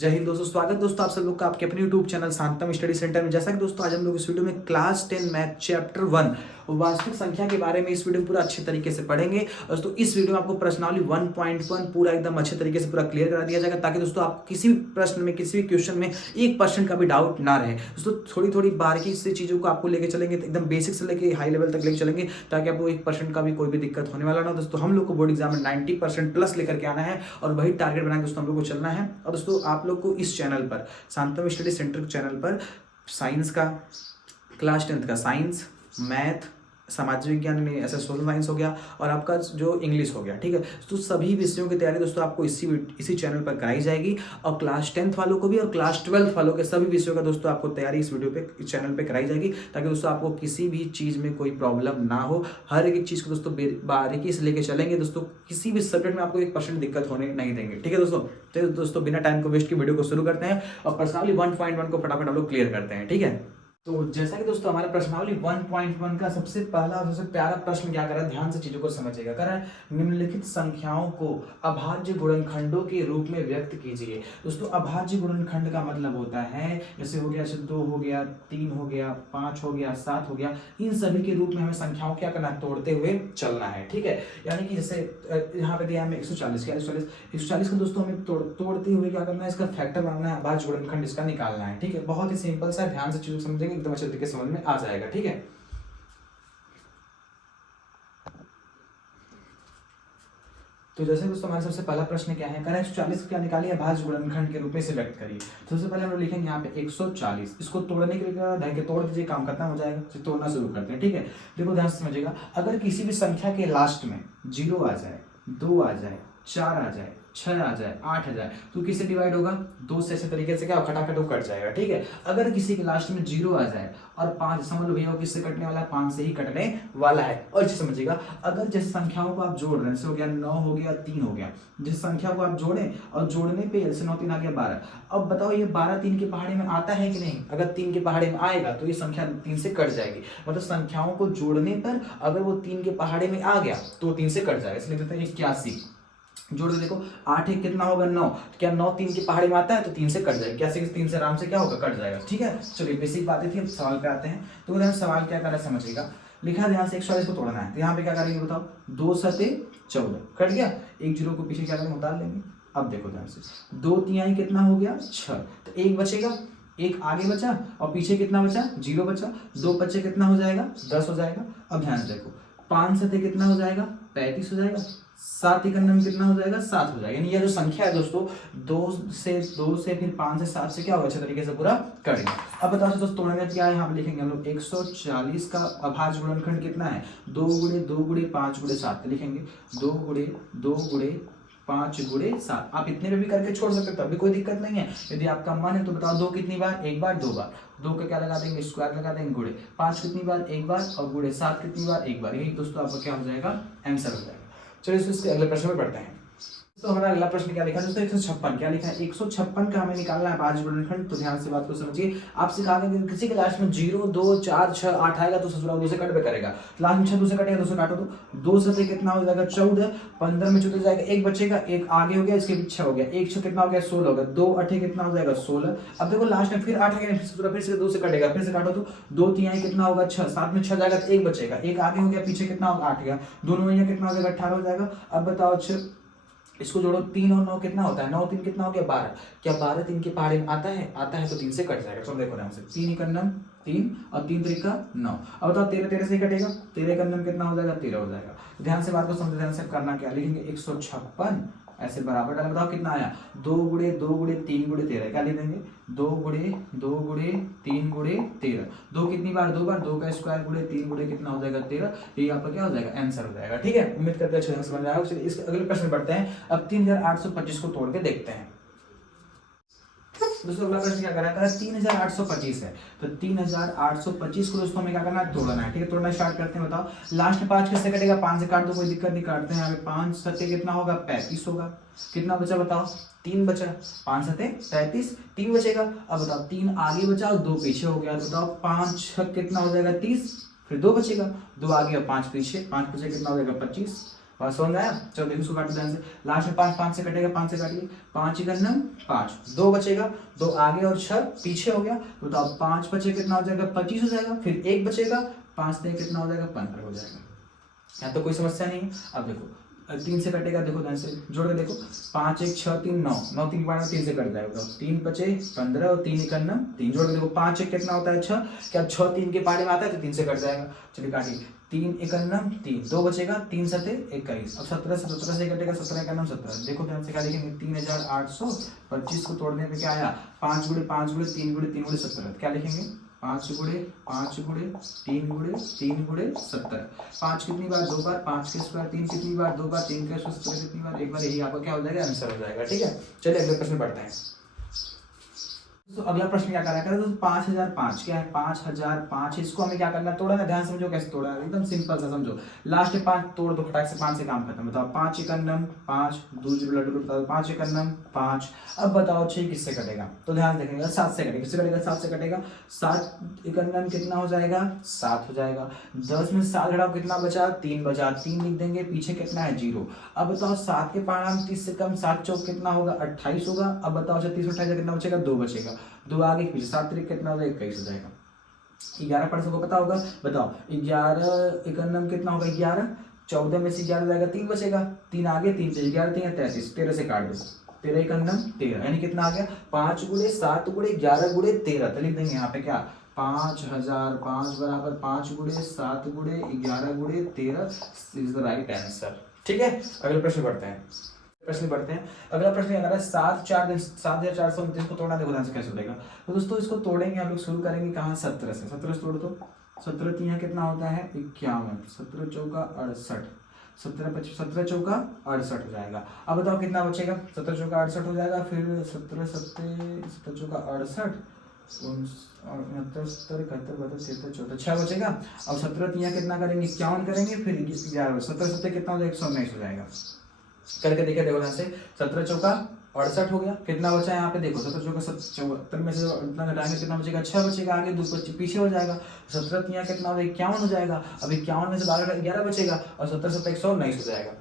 जय हिंद दोस्तों, स्वागत दोस्तों आप सब लोग का आपके अपने यूट्यूब चैनल शांतम स्टडी सेंटर में। जैसा कि दोस्तों आज हम लोग इस वीडियो में क्लास 10 मैथ चैप्टर 1 वास्तविक संख्या के बारे में इस वीडियो में पूरा अच्छे तरीके से पढ़ेंगे। दोस्तों इस वीडियो में आपको प्रश्नावली 1.1 पूरा एकदम अच्छे तरीके से पूरा क्लियर करा दिया जाएगा, ताकि दोस्तों आप किसी भी प्रश्न में किसी भी क्वेश्चन में 1% का भी डाउट ना रहे। दोस्तों थोड़ी थोड़ी बारीकी से चीज़ों को आपको लेके चलेंगे, एकदम बेसिक से लेके हाई लेवल तक लेके चलेंगे, ताकि आपको 1% का भी कोई भी दिक्कत होने वाला ना। दोस्तों हम लोग को बोर्ड एग्जाम में 90% प्लस लेकर के आना है और वही टारगेट बना के दोस्तों हम लोग को चलना है। और दोस्तों आप लोग को इस चैनल पर शांतम स्टडी सेंटर चैनल पर साइंस का क्लास 10 का साइंस, मैथ, सामाजिक विज्ञान में ऐसा सोशल साइंस हो गया और आपका जो इंग्लिश हो गया, ठीक है। तो सभी विषयों की तैयारी दोस्तों आपको इसी चैनल पर कराई जाएगी। और क्लास 10th वालों को भी और क्लास 12th वालों के सभी विषयों का दोस्तों आपको तैयारी इस वीडियो पे इस चैनल पे कराई जाएगी, ताकि दोस्तों आपको किसी भी चीज़ में कोई प्रॉब्लम ना हो। हर एक चीज़ को दोस्तों बारीकी से लेके चलेंगे। दोस्तों किसी भी सब्जेक्ट में आपको 1% दिक्कत होने नहीं देंगे, ठीक है दोस्तों। तो दोस्तों बिना टाइम को वेस्ट की वीडियो को शुरू करते हैं और प्रश्नावली 1.1 को फटाफट हम लोग क्लियर करते हैं, ठीक है। तो जैसा कि दोस्तों हमारा प्रश्नावली 1.1 का सबसे पहला और सबसे प्यारा प्रश्न क्या कर रहा है, ध्यान से चीजों को समझिएगा। कर रहा है निम्नलिखित संख्याओं को अभाज्य गुणनखंडों के रूप में व्यक्त कीजिए। दोस्तों अभाज्य गुणनखंड का मतलब होता है, जैसे हो गया 2 हो गया, 3 हो गया, 5 हो गया, 7 हो गया, इन सभी के रूप में हमें संख्याओं क्या करना है, तोड़ते हुए चलना है, ठीक है। यानी कि जैसे यहाँ पे दिया हमें 140 को दोस्तों हमें तोड़ते हुए क्या करना है, इसका फैक्टर बनाना है, अभाज्य गुणनखंड इसका निकालना है, ठीक है। बहुत ही सिंपल सा, ध्यान से चीजों समझेंगे एकदम अच्छे तरीके से समझ में आ जाएगा, ठीक है। तो जैसे दोस्तों हमारे सबसे पहला प्रश्न क्या है, करें 140 क्या निकालिए, अभाज्य गुणनखंड के रूप में इसे व्यक्त करिए। तो सबसे पहले हम लोग लिखेंगे यहाँ पे 140, इसको तोड़ने के लिए ढंग के तोड़ दीजिए, काम खत्म हो जाएगा। तो तोड़ना शुरू करते हैं, ठीक है। देखो ध्यान से समझिएगा, अगर किसी भी संख्या के लास्ट में 0 आ जाए, 2 आ जाए, 4 आ जाए, 6 आ जाए, 8 आ जाए, तो किससे डिवाइड होगा, 2 से। ऐसे तरीके से क्या खटाखट कट जाएगा, ठीक है। अगर किसी के लास्ट में 0 आ जाए और 5, समझ लो भैया किससे कटने वाला है, 5 से ही कटने वाला है। और इसे समझिएगा, अगर जिस संख्याओं को आप जोड़ रहे हैं, जैसे हो गया 9 हो गया, 3 हो गया, जिस संख्या को आप जोड़ें और जोड़ने पे जैसे 9 3 आ गया 12, अब बताओ ये 12 3 के पहाड़े में आता है कि नहीं। अगर 3 के पहाड़े में आएगा तो ये संख्या 3 से कट जाएगी। मतलब संख्याओं को जोड़ने पर अगर वो 3 के पहाड़े में आ गया तो 3 से कट जाएगा, इसलिए कहते हैं 81। जोड़ दो, देखो 8 1 कितना होगा 9, तो क्या 9 3 के पहाड़े में आता है तो 3 से कट जाएगा। कैसे 3 से आराम से क्या होगा, कट जाएगा, ठीक है। चलिए बेसिक बातें थी, अब सवाल पे आते हैं। तो ध्यान सवाल क्या कर रहा है समझिएगा, लिखा ध्यान से 140 को तोड़ना है। तो यहाँ पे क्या करेंगे बताओ, 2 सते 14 कट गया, एक 0 को पीछे क्या करेंगे, उतार लेंगे। अब देखो ध्यान से, 2 तिहाई कितना हो गया 6, तो एक बचेगा, एक आगे बचा और पीछे कितना बचा, 0 बचा, 2 बच्चे कितना हो जाएगा, 10 हो जाएगा। अब ध्यान से देखो, 5 सते कितना हो जाएगा, 35 हो जाएगा, 7 इकन्नम कितना हो जाएगा, 7 हो जाएगा। यानी यह जो संख्या है दोस्तों 2 से फिर 5 से 7 से क्या होगा, अच्छे तरीके से पूरा कट गया। अब बताओ दोस्तों तोड़ने क्या है, यहाँ पे लिखेंगे हम लोग 140 का अभाज्य गुणनखंड कितना है, 2 गुणे 2 गुणे 5 गुणे 7 लिखेंगे, 2 गुणे 2 गुणे 5 गुणे 7। आप इतने पे भी करके छोड़ सकते हो, तब भी कोई दिक्कत नहीं है। यदि आपका मन है तो बताओ 2 कितनी बार, एक बार, 2 बार, 2 का क्या लगा देंगे, स्क्वायर लगा देंगे, गुणे 5 कितनी बार, एक बार, और गुणे 7 कितनी बार, एक बार। यही दोस्तों आपका क्या हो जाएगा, आंसर हो जाएगा। चलिए इसके अगले प्रश्न में पढ़ते हैं। तो हमारा अगला प्रश्न क्या लिखा है दोस्तों, 156 क्या लिखा है, 156 का हमें निकालना है अभाज्य गुणनखंड। तो ध्यान से बात को समझिए, आपसे कहा गया कि किसी के लास्ट में 0 2 4 6 8 आएगा तो ससुराल 2 से कट पे करेगा। लास्ट में 6 2 से कटेगा, 2 से काटो तो 2 से कितना हो जाएगा 14, 15 में 14 जाएगा, एक बचेगा, एक आगे हो गया, इसके पीछे हो गया, एक 6 कितना हो गया 16 हो गया, 2 8 कितना हो जाएगा 16। अब देखो लास्ट में फिर 8 आ गया, फिर से 2 से कटेगा, फिर से काटो तो 2 तिहाई कितना होगा 6, 7 में 6 जाएगा तो एक बचेगा, एक आगे हो गया, पीछे कितना होगा 8 गया, दोनों में कितना हो जाएगा 18 हो जाएगा। अब बताओ इसको जोड़ो, 3 और 9 कितना होता है, 9 3 कितना हो गया 12, क्या 12 3 के पहाड़े में आता है, आता है तो 3 से कट जाएगा। तो देखो ध्यान से, 3 इकन्नम 3 और 3 त्रिका 9। अब बताओ 13 13 से ही कटेगा, 13 इकन्नम कितना हो जाएगा 13 हो जाएगा। ध्यान से बात को समझ, ध्यान से करना क्या, लिखेंगे 156 ऐसे बराबर डालेंगे। बताओ कितना आया, 2 गुणे 2 गुणे 3 गुणे 13, क्या लिख देंगे 2 गुणे 2 गुणे 3 गुणे 13, 2 कितनी बार, 2 बार, 2 का स्क्वायर गुणे 3 गुणे कितना हो जाएगा 13। ये आपका क्या हो जाएगा, आंसर हो जाएगा, ठीक है। उम्मीद करते हैं अच्छे से समझ आएगा। चलिए इसके अगले प्रश्न में बढ़ते हैं। अब 3825 को तोड़ के देखते हैं। दोस्तों अगला प्रश्न क्या कर रहा है, 3825 है, तो 3825 को दोस्तों हमें क्या करना है, तोड़ना है, ठीक है। तोड़ना स्टार्ट करते हैं। बताओ लास्ट में 5 किससे कटेगा, 5 से काट दो, कोई दिक्कत नहीं, काटते हैं। यहाँ पे 5 सत्ते कितना होगा 35 होगा, कितना बचा बताओ 3 बचा, 5 सत्ते 35, 3 बचेगा। अब बताओ 3 आगे बचा और 2 पीछे हो गया, तो बताओ 5 6 कितना हो जाएगा 30, फिर 2 बचेगा, 2 आगे और 5 पीछे, 5 पीछे कितना हो जाएगा 25, बात समझ आया? चलो देखो इसको काटो ध्यान से। लास्ट में 5 5 से कटेगा, 5 से काटिए, 5 एकन्नम 5, 2 बचेगा, 2 आगे और 6 पीछे हो गया, तो अब 5 बचे कितना हो जाएगा? 25 हो जाएगा। फिर 1 बचेगा, 5 से कितना हो जाएगा? 15 हो जाएगा। यहाँ तो कोई समस्या नहीं है। अब देखो 3 से कटेगा, देखो ध्यान से जोड़ के देखो, 5 1 6 3 9, 9 3 12 3 से कट जाएगा, 3 बचे 15 और 3 एकन्नम 3, जोड़ के देखो 5 1 कितना होता है? 6, क्या 6 3 के पारे में आता है तो 3 से कट जाएगा। चलिए काटिए, 3 एकन्नम 3, 2 बचेगा, 3 सते 21, अब 17 से 17 से कटेगा, 17 एकन्नम 17, देखो ध्यान से क्या लिखेंगे? 3825 को तोड़ने पे क्या आया? 5 गुणे 5 गुणे 3 गुणे 3 गुणे 17, क्या लिखेंगे? 5 गुणे 5 गुणे 3 गुणे 3 गुणे 17, 5 कितनी बार? 2 बार, 5 के स्क्वायर 3 कितनी बार? 2 बार, 3 के स्क्वायर 17 कितनी बार? 1 बार। यही आपका क्या हो जाएगा? आंसर हो जाएगा। ठीक है, चलिए अगले प्रश्न बढ़ते हैं। तो अगला प्रश्न क्या करा तो 5005 क्या है? 5005, इसको हमें क्या करना है? तोड़ना। ध्यान समझो कैसे तोड़ा है, एकदम सिंपल सा समझो। लास्ट में 5 तोड़ दो फटाक से, 5 से काम खत्म। बताओ 5 एकन्नम 5, दूसरे लड्डू बताओ 5 एकन्नम 5। अब बताओ 6 किससे कटेगा? तो ध्यान देखेंगे 7 से कटेगा। किससे कटेगा? 7 से कटेगा। 7 एकन्नम कितना हो जाएगा? 7 हो जाएगा। 10 में 7 घटाओ, कितना बचा? 3 बचा, 3 लिख देंगे, पीछे कितना है? 0। अब बताओ 7 के पारा 30 से कम, 7 चौक कितना होगा? 28 होगा। अब बताओ 30 में 28 कितना बचेगा? 2 बचेगा, 2 आगे पीछे, 7 3 कितना हो जाएगा? 21 हो जाएगा। 11 पर सबको पता होगा, बताओ 11 एकन्नम कितना होगा? 11, 14 में से 11 जाएगा, 3 बचेगा, 3 आगे 3 से 11 3 33, 13 से काट दो, 13 एकन्नम 13, यानी कितना आ गया? 5 गुणे 7 गुणे 11 गुणे 13, तो लिख देंगे यहाँ पे क्या? 5005 बराबर 5 गुणे 7 गुणे 11 गुणे 13 इज द राइट आंसर। ठीक है, अगले प्रश्न बढ़ते हैं। अगला प्रश्न क्या कर रहा है? 7429 को तोड़ना। देखो ध्यान से कैसे होगा। तो दोस्तों इसको तोड़ेंगे हम लोग, शुरू करेंगे कहाँ? 17 से। 17 से तोड़ दो, 17 3 कितना होता है? 51, 17 चौका 68, 17 चौका 68 हो जाएगा। अब बताओ कितना बचेगा? 17 चौका 68 हो जाएगा। फिर 17 चौका 68, 69 70 71 72 73 14 6 बचेगा। अब 17 3 कितना करेंगे? 51 करेंगे, फिर 11 17 7 कितना हो जाएगा? 119 हो जाएगा। करके देखिए, देखो ध्यान से, 17 चौका 68 हो गया। कितना बचा यहाँ पे? देखो 17 चौका 74 में से इतना घटाएंगे, कितना बचेगा? 6 बचेगा, आगे 2 पीछे हो जाएगा। 17 3 कितना हो जाएगा? 51 हो जाएगा। अब 51 में से 12 11 बचेगा, और 17 7 119 हो जाएगा।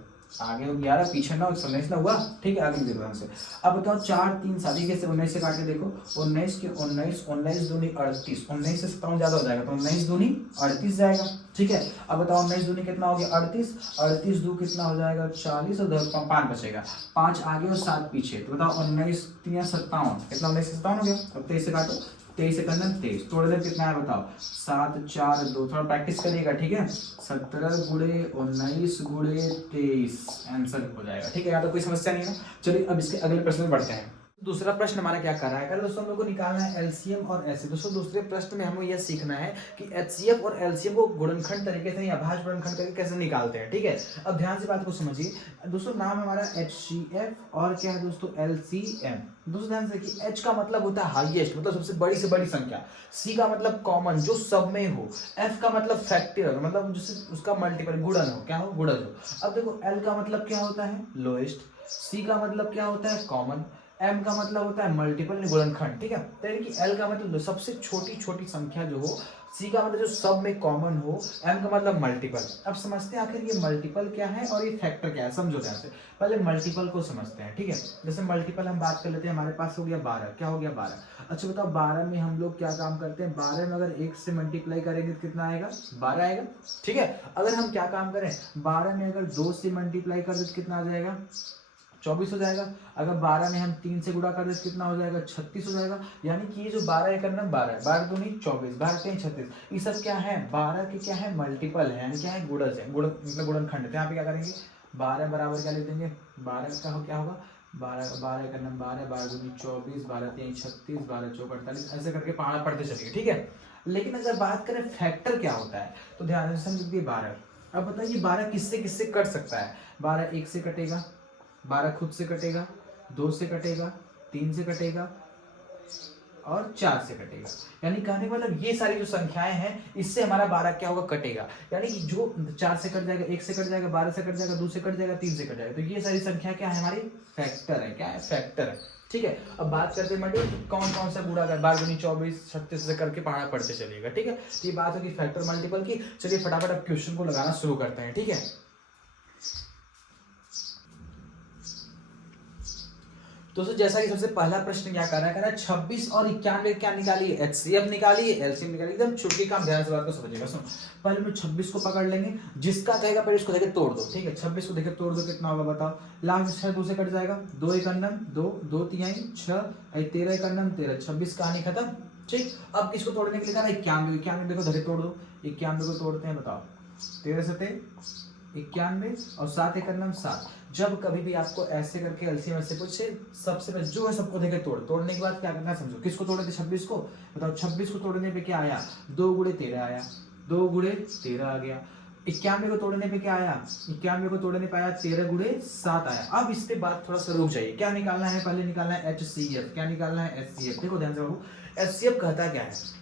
आगे 11 पीछे 9 119 ना हुआ। ठीक है, आगे देखो ध्यान से। अब बताओ 4 3 7 के से 19 से काट के देखो, 19 के 19 19 दूनी 38, 19 से 57 ज्यादा हो जाएगा, तो 19 दूनी 38 जाएगा। ठीक है, अब बताओ 19 दूनी कितना हो गया? 38, 38 दो कितना हो जाएगा? 40, और 5 बचेगा, 5 आगे और 7 पीछे, तो बताओ 19 3 57, कितना? 19 57 हो गया। अब 23 से काटो, 23 एकन्नम 23, थोड़ी देर कितना है बताओ? 7 4 2, थोड़ा प्रैक्टिस करिएगा। ठीक है, 17 गुणे 19 गुणे 23 आंसर हो जाएगा। ठीक है, यहाँ तो कोई समस्या नहीं है। चलिए अब इसके अगले प्रश्न में बढ़ते हैं। दूसरा प्रश्न हमारा क्या कर रहा है? दोस्तों हम लोग को निकालना है एलसीएम और एचसीएफ। दोस्तों दूसरे प्रश्न में हमें यह सीखना है कि एचसीएफ और एलसीएम को गुणनखंड तरीके से या भाज्य गुणनखंड करके कैसे निकालते हैं। ठीक है, अब ध्यान से बात को समझिए। दोस्तों नाम हमारा एचसीएफ और क्या है दोस्तों? एलसीएम। दोस्तों ध्यान से देखिए, एच का मतलब होता है हाईएस्ट, मतलब सबसे बड़ी से बड़ी संख्या। सी का मतलब कॉमन, जो सब में हो। एफ का मतलब फैक्टोरियल, मतलब जिससे उसका मल्टीपल गुणन हो, क्या हो? गुणन हो। अब देखो एल का मतलब क्या होता है? लोएस्ट। सी का मतलब क्या होता है? कॉमन। एम का मतलब होता है मल्टीपल गुणनखंड। ठीक है, तो यानी कि एल का मतलब सबसे छोटी छोटी संख्या जो हो, सी का मतलब जो सब में कॉमन हो, एम का मतलब मल्टीपल। अब समझते हैं आखिर ये मल्टीपल क्या है और ये फैक्टर क्या है, समझो ध्यान से। पहले मल्टीपल को समझते हैं। ठीक है, जैसे मल्टीपल हम बात कर लेते हैं, हमारे पास हो गया 12, क्या हो गया? 12। अच्छा बताओ 12 में हम लोग क्या काम करते हैं? 12 में अगर 1 से मल्टीप्लाई करेंगे तो कितना आएगा? 12 आएगा। ठीक है, अगर हम क्या काम करें? 12 में अगर 2 से मल्टीप्लाई कर दे तो कितना आ जाएगा? 24 हो जाएगा। अगर 12 में हम 3 से गुणा कर दे तो कितना हो जाएगा? 36 हो जाएगा। यानी कि ये जो 12 एकन्नम 12 है, 12 दूनी 24, 12 3 36, ये सब क्या है? 12 के क्या है? मल्टीपल है, यानी क्या है? गुणज है, मतलब गुणनखंड है। तो यहाँ पे क्या करेंगे? 12 बराबर क्या लिख देंगे? 12 का क्या होगा? 12 एकन्नम 12, 12 दूनी 24, 12 3 36, 12 चौक 48, ऐसे करके पहाड़ा पढ़ते चलिए। ठीक है, लेकिन अगर बात करें फैक्टर क्या होता है, तो ध्यान से समझिए 12। अब बताइए 12 किससे किससे कट सकता है? 12 1 से कटेगा, 12 खुद से कटेगा, 2 से कटेगा, 3 से कटेगा और 4 से कटेगा। यानी कहने का मतलब ये सारी जो संख्याएं हैं, इससे हमारा 12 क्या होगा? कटेगा। यानी कि जो 4 से कट जाएगा, 1 से कट जाएगा, 12 से कट जाएगा, 2 से कट जाएगा, 3 से कट जाएगा, तो ये सारी संख्या क्या है? हमारी फैक्टर है। क्या है? फैक्टर है। ठीक है, अब बात करते हैं मल्टीपल, कौन कौन सा गुणा कर? 12 दूनी 24, 36 से करके पहाड़ा पढ़ते चलिएगा। ठीक है, तो ये बात होगी फैक्टर मल्टीपल की। चलिए फटाफट अब क्वेश्चन को लगाना शुरू करते हैं। ठीक है, दोस्तों जैसा कि सबसे पहला प्रश्न क्या कर रहा है 26 और 91 क्या निकालिए, HCF निकालिए, LCM निकालिए। एकदम छुट्टी काम ध्यान से बात को समझिएगा। सुनो, पहले हम 26 को पकड़ लेंगे, जिसका कहेगा पहले इसको देखे तोड़ दो, ठीक है। 26 को देखे तोड़ दो कितना होगा बताओ, लास्ट 6 2 से कट जाएगा, 2 1 2 2 3 6 13 1 13, 26 कहानी खत्म, ठीक। अब किसको तोड़ने के लिए कहा 91, 91 को धरे तोड़ दो, 91 को तोड़ते हैं बताओ, 13 7 91 और 7 1 7। जब कभी भी आपको ऐसे करके एलसीएम से पूछे, सबसे पहले जो है सबको देखे तोड़ने के बाद क्या करना है समझो। किसको तोड़े थे 26 को बताओ, 26 को तोड़ने पे क्या आया, 2 गुणे 13 आया, 2 गुणे 13 आ गया। 91 को तोड़ने पे क्या आया, 91 को तोड़ने पे आया 13 गुणे 7 आया। अब इसके बाद थोड़ा सा रुक जाइए, क्या निकालना है, पहले निकालना है HCF, क्या निकालना है HCF। देखो ध्यान से बाबू, HCF कहता क्या है,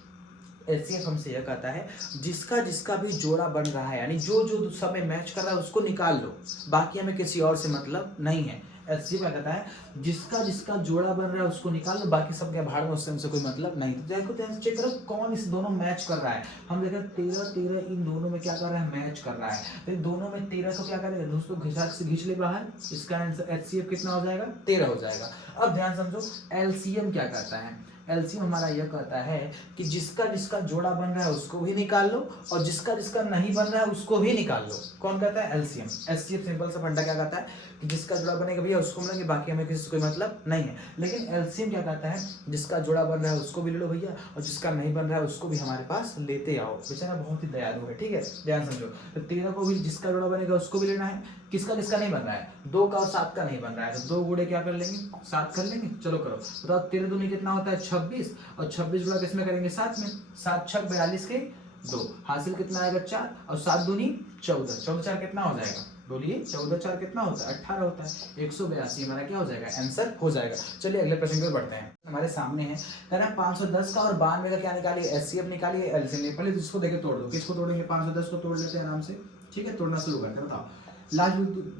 HCF हमसे यह कहता है जिसका जिसका भी जोड़ा बन रहा है, यानी जो जो सब में मैच कर रहा है उसको निकाल लो, बाकी हमें किसी और से मतलब नहीं है। HCF क्या कहता है, जिसका जिसका जोड़ा बन रहा है उसको निकाल लो, बाकी सब के भाड़ में उससे हमसे कोई मतलब नहीं। तो देखो ध्यान से चेक करो कौन इस दोनों मैच कर रहा है। हम देखें 13 13 इन दोनों में क्या कर रहा है, मैच कर रहा है। तो इन दोनों में 13 को क्या करेगा दोस्तों, घिसाक से खींच ले बाहर, इसका आंसर HCF कितना हो जाएगा, 13 हो जाएगा। अब ध्यान समझो, LCM क्या कहता है, LCM हमारा यह कहता है कि जिसका जिसका जोड़ा बन रहा है उसको भी निकाल लो, और जिसका जिसका नहीं बन रहा है उसको भी निकाल लो। कौन कहता है, LCM। HCF सिंपल सा फंडा क्या कहता है कि जिसका जोड़ा बनेगा भैया उसको मिलेंगे, बाकी हमें किसी से कोई मतलब नहीं है। लेकिन LCM क्या कहता है, जिसका जोड़ा बन रहा है उसको भी ले लो भैया, और जिसका नहीं बन रहा है उसको भी हमारे पास लेते आओ। बेचारा बहुत ही दयालु है, ठीक है, ध्यान समझो। तो 13 को भी जिसका जोड़ा बनेगा उसको भी लेना है, किसका किसका नहीं बन रहा है, 2 का और 7 का नहीं बन रहा है, तो 2 गुणे क्या कर लेंगे, 7 कर लेंगे। चलो करो बताओ, 13 दूनी कितना होता है 26, और 26 गुणा किसमें करेंगे 7 में, 7 6 42 के 2, हासिल कितना आएगा 4, और 7 दूनी 14, 14 4 कितना हो जाएगा, बोलिए 14 4 कितना होता है, 18 होता है। 182 हमारा क्या हो जाएगा, आंसर हो जाएगा। चलिए अगले प्रश्न पर बढ़ते हैं। हमारे सामने है कह रहा है 510 का और 92 का क्या निकालिए, HCF निकालिए, LCM। पहले इसको देके तोड़ दो, किसको तोड़ेंगे, 510 को तोड़ लेते हैं आराम से, ठीक है, तोड़ना शुरू करते हैं। बताओ लास्ट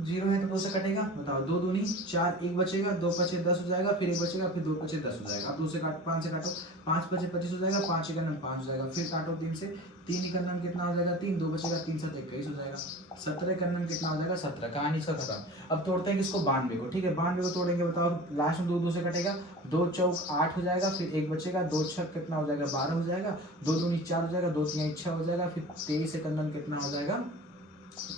0 है तो 2 से कटेगा, बताओ 2 दूनी 4, 1 बचेगा, 2 5 10 हो जाएगा, फिर 1 बचेगा, फिर 2 5 10 हो जाएगा। अब 2 से काट 5 से काटो, 5 5 25 हो जाएगा, 5 1 5 हो जाएगा, फिर काटो 3 से, 3 1 कितना हो जाएगा 3, 2 बचेगा, 3 7 21 हो जाएगा, 17 1 कितना हो जाएगा 17, कहानी इसका खत्म। अब तोड़ते हैं किसको, 92 को, ठीक है, 92 को तोड़ेंगे। बताओ लास्ट में 2 2 से कटेगा, 2 चौक 8 हो जाएगा, फिर 1 बचेगा, 2 6 कितना हो जाएगा 12 हो जाएगा, 2 दूनी 4 हो जाएगा, 2 3 6 हो जाएगा, फिर 23 1 कितना हो जाएगा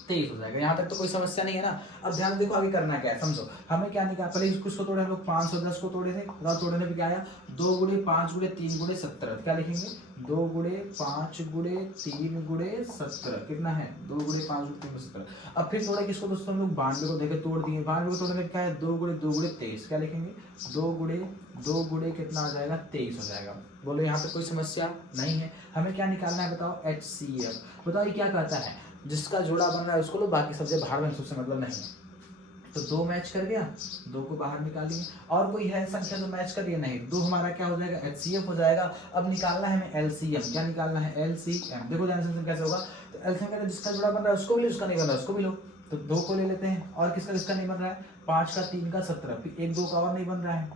23 हो जाएगा। यहाँ तक तो कोई समस्या नहीं है ना। अब ध्यान देखो आगे करना क्या है, समझो हमें क्या निकाला, पहले इसको तोड़े हम लोग 510 को तोड़े थे, बताओ तोड़ने पे क्या आया, 2 गुणे 5 गुणे 3 गुणे 17, क्या लिखेंगे 2 गुणे 5 गुणे 3 गुणे 17 कितना है, 2 गुणे 5 गुणे 3 गुणे 17। अब फिर तोड़े किसको दोस्तों, हम लोग 92 को देखे तोड़ दिए, 92 को तोड़ने पे क्या है, 2 गुणे 23, क्या लिखेंगे 2 गुणे कितना आ जाएगा 23 हो जाएगा। बोलो यहाँ पे कोई समस्या नहीं है। हमें क्या निकालना है बताओ, HCF। बताओ ये क्या कहता है, जिसका जोड़ा बन रहा है उसको लो, बाकी सबसे बाहर में सबसे मतलब नहीं है। तो 2 मैच कर गया, 2 को बाहर निकालिए, और कोई है संख्या जो मैच कर रही है, नहीं, 2 हमारा क्या हो जाएगा HCF हो जाएगा। अब निकालना है हमें LCM, क्या निकालना है LCM। देखो ध्यान से कैसे होगा, तो LCM कहता है जिसका जोड़ा बन रहा है उसको भी लो, उसका नहीं बन रहा है उसको भी लो। तो 2 को ले लेते हैं, और किसका किसका नहीं बन रहा है, 5 का 3 का 17, फिर 1 2 का और नहीं बन रहा है,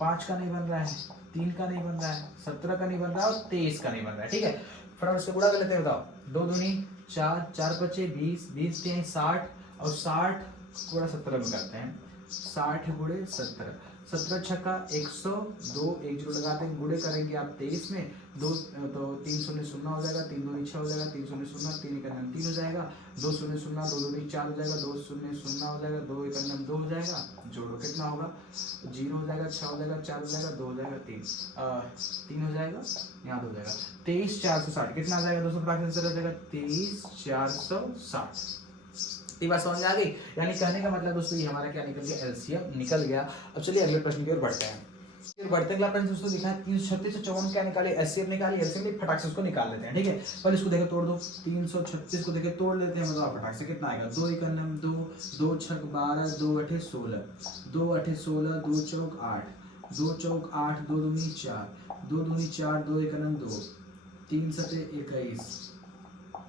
5 का नहीं बन रहा है, 3 का नहीं बन रहा है, 17 का नहीं बन रहा है, और 23 का नहीं बन रहा है, ठीक है। फटाफट से गुणा कर लेते हैं। बताओ 2 दूनी 4, 4 5 20, 20 3 60, और 60 गुणा 17 में करते हैं, 60 गुणे 17, 17 छक्का 102, 1 जीरो लगाते हैं, गुणे करेंगे आप 23 में, 2 तो 3 0 0 हो जाएगा, 3 दूनी 6 हो जाएगा, 3 0 0, 3 1 3 हो जाएगा, 2 0 0, 2 दूनी 4 हो जाएगा, 2 0 0 हो जाएगा, 2 1 2 हो जाएगा, जोड़ो कितना होगा 0 हो जाएगा, 6 हो जाएगा, 4 हो जाएगा, 2 हो जाएगा, 3 हो जाएगा, यहाँ 2 हो जाएगा, 23 460 कितना आ जाएगा दोस्तों, फटाक से हो जाएगा 23 460। ये बात समझ में आ गई, यानी कहने का मतलब दोस्तों ये हमारा क्या निकल गया, LCM निकल गया। अब चलिए अगले प्रश्न की ओर बढ़ते हैं। बढ़ते अगला प्रश्न दोस्तों लिखा है 336 से 54 क्या निकाले, HCF निकाली, LCM फटाक से उसको निकाल लेते हैं, ठीक है। पहले इसको देखे तोड़ दो, 336 को देखे तोड़ लेते हैं, मतलब फटाक से कितना आएगा, 2 1 2, 2 6 12, 2 8 16, 2 8 16, 2 चौक 8, 2 चौक 8, 2 दूनी 4, 2 दूनी 4, 2 1 2, 3 7 21,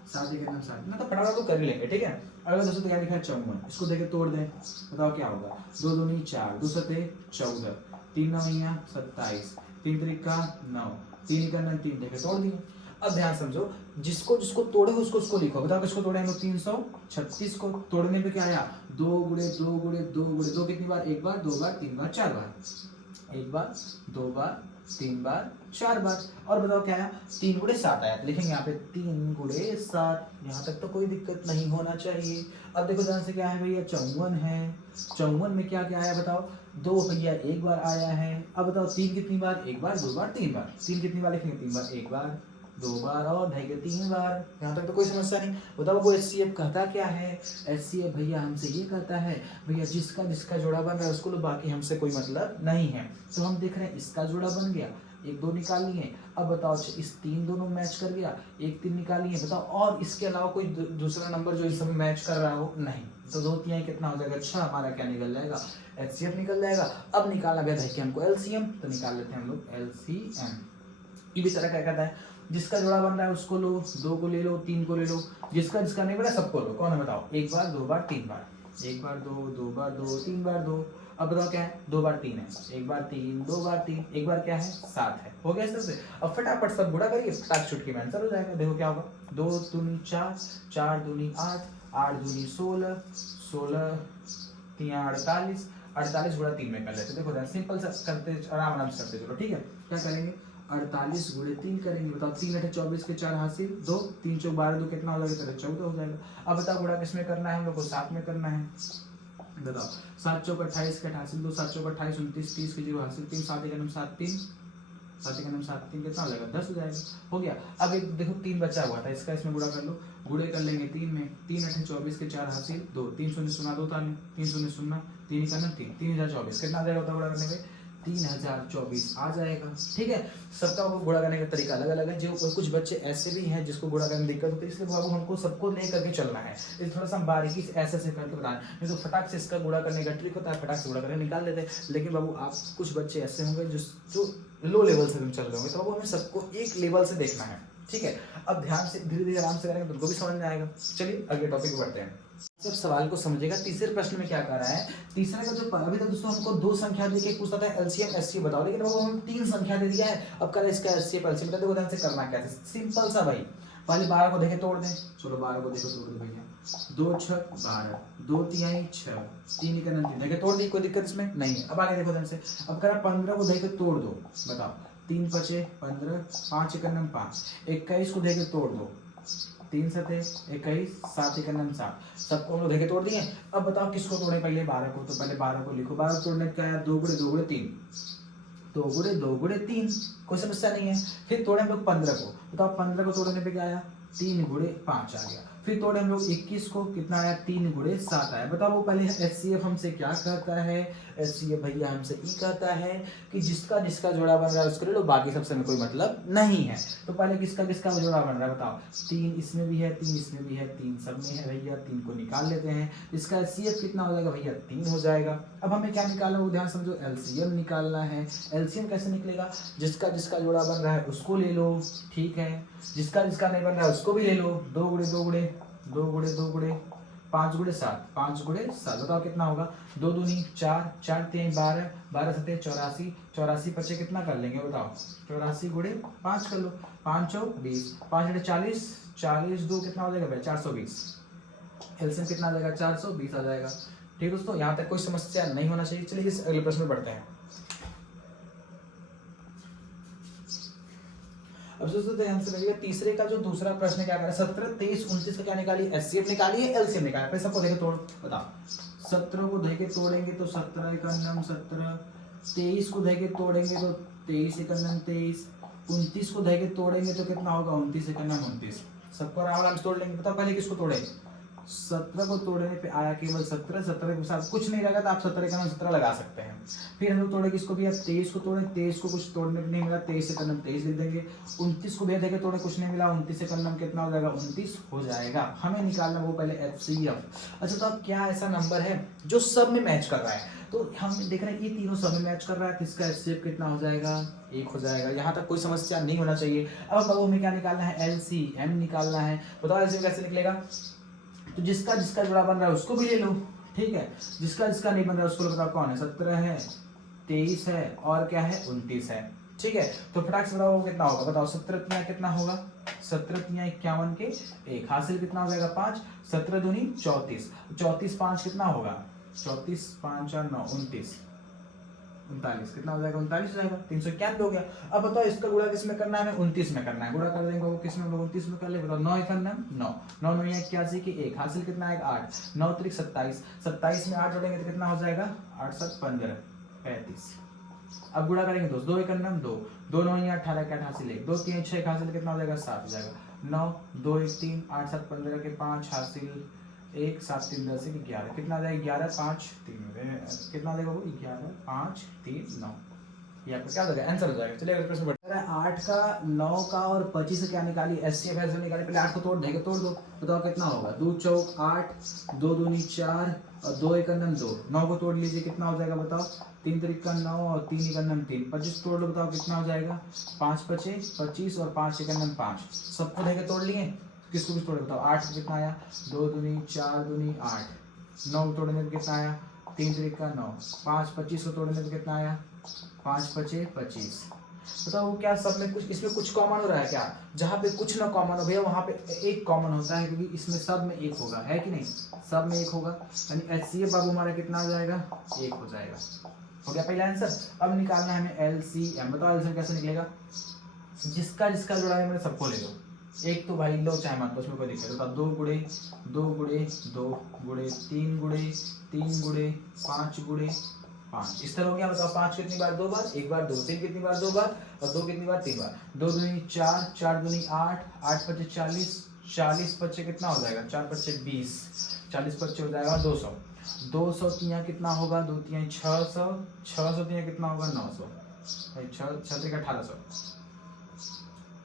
7 1 7, ना तो फटाफट तो कर ही लेंगे, ठीक है। अगला दोस्तों तो क्या लिखा है 54, इसको देखे तोड़ दें, बताओ क्या होगा, 2 दूनी 4, 2 7 14, 3 9 27, 3 3 9, 3 1 3 देखे तोड़ दिए। अब ध्यान समझो, जिसको जिसको तोड़े उसको उसको लिखो। बताओ किसको तोड़े हम लोग? 336 को। तोड़ने पे क्या आया? 2 गुणे 2 गुणे 2 गुणे 2 कितनी बार? एक बार, दो बार, तीन बार, चार बार। एक बार, दो बार, तीन बार, चार बार। और बताओ क्या आया? 3 गुणे 7 आया। लिखेंगे यहाँ पे 3 गुणे 7। यहाँ तक तो कोई दिक्कत नहीं होना चाहिए। अब देखो ध्यान से, क्या है भैया? 54 है। 54 में क्या क्या आया बताओ? 2 भैया एक बार आया है। अब बताओ 3 कितनी बार? एक बार, दो बार, तीन बार। 3 कितनी बार लिखेंगे? 3 बार, एक बार, दो बार और ढाई के 3 बार। यहाँ तक तो कोई समस्या नहीं। बताओ वो HCF कहता क्या है? HCF भैया हमसे ये कहता है भैया जिसका जिसका जोड़ा बन रहा है उसको लो, बाकी हमसे कोई मतलब नहीं है। तो हम देख रहे हैं इसका जोड़ा बन गया, 1 2 निकाल लिए। अब बताओ इस 3 दोनों मैच कर गया, 1 3 निकाल लिए। बताओ और इसके अलावा कोई दूसरा नंबर जो इस समय मैच कर रहा हो? नहीं। तो 2 3 कितना हो जाएगा? 6। हमारा क्या निकल जाएगा? HCF निकल जाएगा। अब निकालना गया था कि हमको LCM, तो निकाल लेते हैं हम लोग LCM। ये भी तरह क्या कहता है? जिसका जोड़ा बन रहा है उसको लो, 2 को ले लो, 3 को ले लो, जिसका जिसका नहीं बना सबको लो। कौन है बताओ? एक बार, दो बार, तीन बार। एक बार 2, दो बार 2, तीन बार 2। अब बताओ क्या है? 2 बार 3 है, एक बार 3, 2 बार 3, एक बार क्या है? 7 है। हो गया इस तरह से। अब फटाफट सब गुणा करिए, फटाक छुटकी में आंसर हो जाएगा। देखो क्या होगा? 2 दूनी 4, 4 दूनी 8, 8 दूनी 16, 16 3 48, 48 गुणा 3 में कर लेते। देखो सिंपल सा करते, आराम आराम से करते चलो। ठीक है, क्या करेंगे? 48 गुणे 3 करेंगे। बताओ 3 8 24 के 4 हासिल 2, 3 चौक 12, 2 कितना हो जाएगा? 14 हो जाएगा। अब बताओ गुणा किसमें करना है? हम लोग को 7 में करना है। बताओ 7 चौक 28 के 8 हासिल 2, 7 चौक 28 29, 30 के 0 हासिल 3, 7 1 7 3, 7 1 7 3 कितना हो जाएगा? 10 हो जाएगा। हो गया। अब एक देखो 3 बचा हुआ था, इसका इसमें गुणा कर लो। गुणे कर लेंगे 3 में, 3 8 24 के 4 हासिल 2, 3 0 0 2 ताली 3 0 0 3 1 3, 3024 कितना आ जाएगा गुणा करने में? 3024 आ जाएगा। ठीक है, सबका गुणा करने का तरीका अलग अलग है। जो कुछ बच्चे ऐसे भी हैं जिसको गुणा करने में दिक्कत होती है, इसलिए बाबू हमको सबको ले करके चलना है। इसलिए थोड़ा सा बारीकी से ऐसे ऐसे करके बताएं, नहीं तो फटाक से इसका गुणा करने का ट्रिक होता है, फटाक से गुणा करके निकाल लेते हैं। लेकिन बाबू आप कुछ बच्चे ऐसे होंगे जो लो लेवल से चल रहे होंगे, तो बाबू हमें सबको एक लेवल से देखना है। ठीक है, अब ध्यान से धीरे धीरे आराम से करेंगे तो उनको भी समझ में आएगा। चलिए अगले टॉपिक पर बढ़ते हैं। सब सवाल को समझिएगा। तीसरे प्रश्न में क्या कर रहा है? तीसरे का जो अभी तक दोस्तों हमको 2 संख्या देके पूछता था LCM SCF बताओ, लेकिन वो हम 3 संख्या दे दिया है। अब कर इसका SCF LCM बता। देखो ध्यान से करना क्या है, सिंपल सा भाई। पहले 12 को देखे तोड़ दें। चलो 12 को देखो तोड़ दे भैया। 2 6 12, 2 3 6, 3 का 3 देखे तोड़ दी, कोई दिक्कत इसमें नहीं है। अब आगे देखो ध्यान से। अब करा 15 को देखे तोड़ दो। बताओ 3 5 15, 5 1 5, 21 को देखे तोड़ दो। 3 7 21, 7 1 7, सबको हम लोग देखे तोड़ दिए। अब बताओ किसको तोड़े? पहले 12 को। तो पहले 12 को लिखो। 12 तोड़ने का है 2 गुणे 2 गुणे 3, 2 गुणे 2 गुणे 3, कोई समस्या नहीं है। फिर तोड़े हम लोग 15 को। बताओ 15 को तोड़ने पे क्या आया? 3 गुणे 5 आ गया। फिर तोड़े हम लोग 21 को, कितना आया? 3 गुणे 7 आया। बताओ वो पहले HCF हमसे क्या कहता है? HCF भैया हमसे ये कहता है कि जिसका जिसका जोड़ा बन रहा है उसको ले लो, बाकी सबसे में कोई मतलब नहीं है। तो पहले किसका किसका जोड़ा बन रहा है बताओ? 3 इसमें भी है, 3 इसमें भी है, 3 सब में है भैया। 3 को निकाल लेते हैं। इसका HCF कितना हो जाएगा भैया? 3 हो जाएगा। अब हमें क्या निकालना है वो ध्यान समझो, LCM निकालना है। LCM कैसे निकलेगा? जिसका जिसका जोड़ा बन रहा है उसको ले लो। ठीक है, जिसका जिसका नहीं बन रहा है उसको भी ले लो। 2 गुणे 2 गुणे 2 गुणे 2 गुणे 5 गुणे 7, 5 गुणे 7। बताओ कितना होगा? 2 दूनी 4, 4 3 12, 12 7 84, 84 पचे कितना कर लेंगे बताओ? 84 गुणे 5 कर लो। 5 चौक 20, 5 गुणे 40, 40 2 कितना हो जाएगा भाई? 420। एलसीएम कितना आ जाएगा? 420 आ जाएगा। ठीक दोस्तों, यहाँ तक कोई समस्या नहीं होना चाहिए। चलिए इस अगले प्रश्न में बढ़ते हैं। अब दोस्तों ध्यान से देखिए, तीसरे का जो दूसरा प्रश्न क्या कर रहा है? 17 23 29 का क्या निकालिए? HCF निकालिए, LCM निकालिए। पहले सबको देखे तोड़ बताओ। 17 को देखे तोड़ेंगे तो 17 1 17, 23 को देखे तोड़ेंगे तो 23 1 23, 29 को देखे तोड़ेंगे तो कितना होगा? 29 1 29। सबको आराम से तोड़ लेंगे। बताओ पहले किसको तोड़े? 17 को तोड़ने पे आया केवल 17, 17 के साथ कुछ नहीं लगा तो आप 17 का 17 लगा सकते हैं। फिर हम लोग तोड़े किसको भी? 23 को तोड़े, 23 को कुछ तोड़ने नहीं मिला, 23 से कलम 23 लिख देंगे। 29 को भी देखे तोड़े, कुछ नहीं मिला, 29 से कलम कितना हो जाएगा? 29 हो जाएगा। हमें निकालना वो पहले HCF। अच्छा तो अब क्या ऐसा नंबर है जो सब में मैच कर रहा है? तो हम देख रहे हैं ये तीनों सब में मैच कर रहा है, किसका HCF कितना हो जाएगा? 1 हो जाएगा। यहाँ तक कोई समस्या नहीं होना चाहिए। अब हमें क्या निकालना है? LCM निकालना है। बताओ LCM कैसे निकलेगा? तो जिसका जिसका जोड़ा बन रहा है उसको भी ले लो। ठीक है, जिसका जिसका नहीं बन रहा है उसको बताओ कौन है? 17 है, 23 है और क्या है? 29 है। ठीक है, तो फटाक से बताओ कितना होगा, बताओ 17 तिया कितना होगा, 17 तिया 51 के 1, हासिल कितना हो जाएगा 5, 17 दूनी 34, 34 5 कितना होगा, 34 5 और 9 29, 39 कितना हो जाएगा, 39 हो जाएगा, 391 हो गया। अब बताओ इसका गुणा किस में करना है, हमें 29 में करना है, गुणा कर देंगे वो किस में, 29 में कर ले, बताओ 9 1 9 9 9 81 की 1, हासिल कितना आएगा 8, 9 3 27, 27 में 8 जोड़ेंगे तो कितना हो जाएगा 8 7 15 35। अब गुणा करेंगे दोस्त, 2 1 2 2 9 18 के 8 हासिल 1, 2 3 6 हासिल कितना हो जाएगा 7 हो जाएगा, 9 2 1 3 8 7 15 के 5 हासिल 1 7 3 10 के 11 कितना आ जाएगा 11 5 3 कितना आ जाएगा वो 11 5 3 9, ये आपका क्या हो जाएगा आंसर हो जाएगा। चलिए अगले प्रश्न बढ़ते हैं। 8 का 9 का और 25 से क्या निकाली, एचसीएफ है निकाली, पहले 8 को तोड़ देंगे, तोड़ दो, बताओ कितना होगा, 2 चौक 8 2 दूनी 4 और 2 1 2, 9 को तोड़ लीजिए कितना हो जाएगा बताओ, 3 3 9 और 3 1 3, 25 तोड़ लो बताओ कितना हो जाएगा, 5 5 25 और 5 1 5, सबको देके तोड़ लिए, किसको भी तोड़े बताओ, 8 कितना आया, 2 दूनी 4 दूनी 8, 9 तोड़ने में कितना आया, 3 3 9, 5 25 को तोड़ने में कितना आया, 5 5 25, बताओ क्या सब में कुछ, इसमें कुछ कॉमन हो रहा है क्या, जहाँ पे कुछ ना कॉमन हो भैया वहाँ पे एक कॉमन होता है, क्योंकि इसमें सब में एक होगा, है कि नहीं, सब में एक होगा, यानी एचसीएफ बाबू हमारा कितना हो जाएगा, एक हो जाएगा। हो गया पहला आंसर। अब निकालना है हमें एलसीएम, बताओ एलसीएम कैसे निकलेगा, जिसका जिसका जोड़ा है मैंने सबको ले लो, एक तो भाई लो चाहे मत, उसमें कोई दिक्कत नहीं, 2 गुणे 2 गुणे 2 गुणे 3 गुणे 3 गुणे 5 गुणे 5, इस तरह हो गया। बताओ 5 कितनी बार, 2 बार, 1 बार 2, 3 कितनी बार, 2 बार, और 2 कितनी बार, 3 बार, 2 दूनी 4 4 दूनी 8 8 5 40 40 5 कितना हो जाएगा, 4 5 20 40 5 हो जाएगा 200, 200 तिया कितना होगा, 2 तिया 600 600 तिया कितना होगा 900, भाई 6 6 1800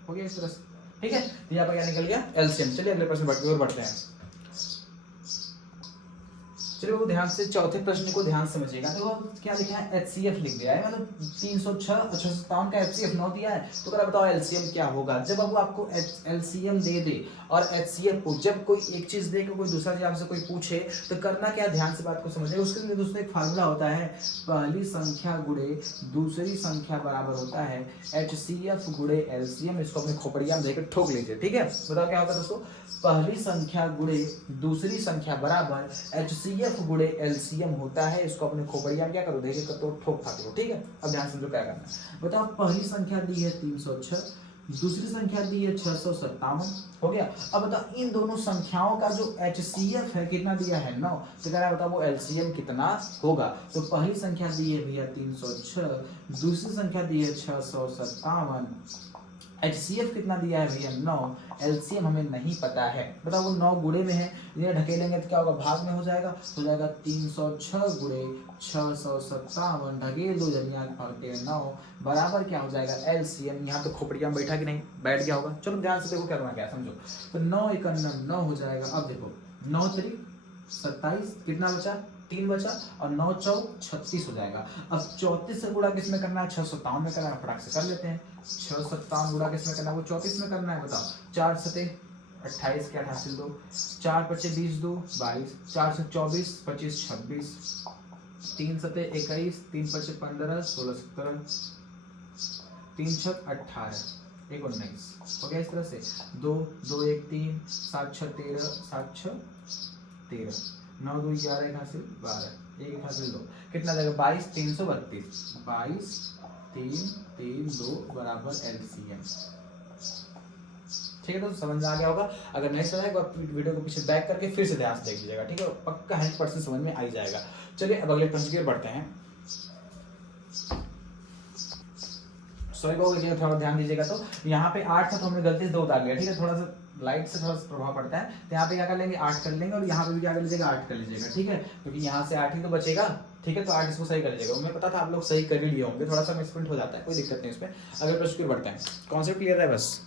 हो गया इस तरह से, ठीक है। तो यहाँ पर क्या निकल गया एलसीएम। चलिए अगले प्रश्न बढ़ते हैं। चलिए वो ध्यान से चौथे प्रश्न को ध्यान से समझिएगा। देखो क्या लिखा है, एचसीएफ लिख दिया है, मतलब 306 657 का एचसीएफ 9 दिया है, तो अगर बताओ एलसीएम क्या होगा। जब अब आपको एलसीएम दे दे और एचसीएफ को जब कोई एक चीज दे कोई दूसरा चीज आपसे कोई पूछे तो करना क्या, ध्यान से बात को समझिए। उसके लिए दोस्तों एक फार्मूला होता है, पहली संख्या गुणे दूसरी संख्या बराबर होता है एचसीएफ गुणे एलसीएम। इसको अपने खोपड़िया में देकर ठोक लीजिए, ठीक है। बताओ क्या होता है दोस्तों, पहली संख्या गुणे दूसरी संख्या बराबर एचसीएफ गुणे एलसीएम होता है। इसको अपने खोपड़िया में क्या करो, देखिए तो ठोक खा दो, ठीक है। अब ध्यान समझो क्या करना है। बताओ पहली संख्या दी है 306, दूसरी संख्या दी है 657, हो गया। अब बताओ इन दोनों संख्याओं का जो एचसीएफ है कितना दिया है 9, तो कह रहा है बताओ वो एलसीएम कितना होगा। तो पहली संख्या दी है भैया 306, दूसरी संख्या दी है 657, एचसीएफ कितना दिया है भैया 9, एलसीएम हमें नहीं पता है। बताओ वो 9 गुणे में है, ये ढकेलेंगे तो क्या होगा, भाग में हो जाएगा 306 गुणे 657 ढकेल दो जनिया भागते 9 बराबर क्या हो जाएगा एलसीएम। यहाँ पे खोपड़िया में बैठा कि नहीं, बैठ गया होगा। चलो ध्यान से देखो क्या करना, क्या समझो। तो 9 1 9 हो जाएगा। अब देखो 9 3 27 कितना बचा, 3 बचा, और 9 4 36 हो जाएगा। अब 34 से गुणा किसमें करना है, 657 में करना है, फटाक से कर लेते हैं। 657 गुणा किसमें करना है, वो 34 में करना है। बताओ 4 7 28 के 8 हासिल 2, 4 5 20 2 22, 4 से 24 25 26, 3 7 21, 3 5 15 16 17, 3 6 18 1 19 हो गया। इस तरह से 2 2 1 3 7 6 13 7 6 13, 9 2 11 1 हासिल 12 1 हासिल 2 कितना जाएगा 22 332, 22 3 3 2 बराबर एलसीएम। ठीक है, तो समझ में आ गया होगा। अगर नहीं समझ आएगा वीडियो को पीछे बैक करके फिर से ध्यान से देख लीजिएगा, ठीक है। पक्का 100% समझ में आ ही जाएगा। चलिए अब अगले प्रश्न की ओर बढ़ते हैं। सॉरी को थोड़ा ध्यान दीजिएगा। तो यहाँ पे 8 था तो हमने गलती से 2 उतार लिया, ठीक है। थोड़ा सा लाइट से थोड़ा सा प्रभाव पड़ता है, तो यहाँ पे क्या कर लेंगे 8 कर लेंगे, और यहाँ पे भी क्या कर लीजिएगा 8 कर लीजिएगा, ठीक है। क्योंकि यहाँ से 8 ही तो बचेगा, ठीक है। तो 8 इसको सही कर लीजिएगा। मुझे पता था आप लोग सही कर ही लिए होंगे, थोड़ा सा मिसप्रिंट हो जाता है, कोई दिक्कत नहीं इसमें। अगले प्रश्न की ओर बढ़ते हैं। कॉन्सेप्ट क्लियर है बस।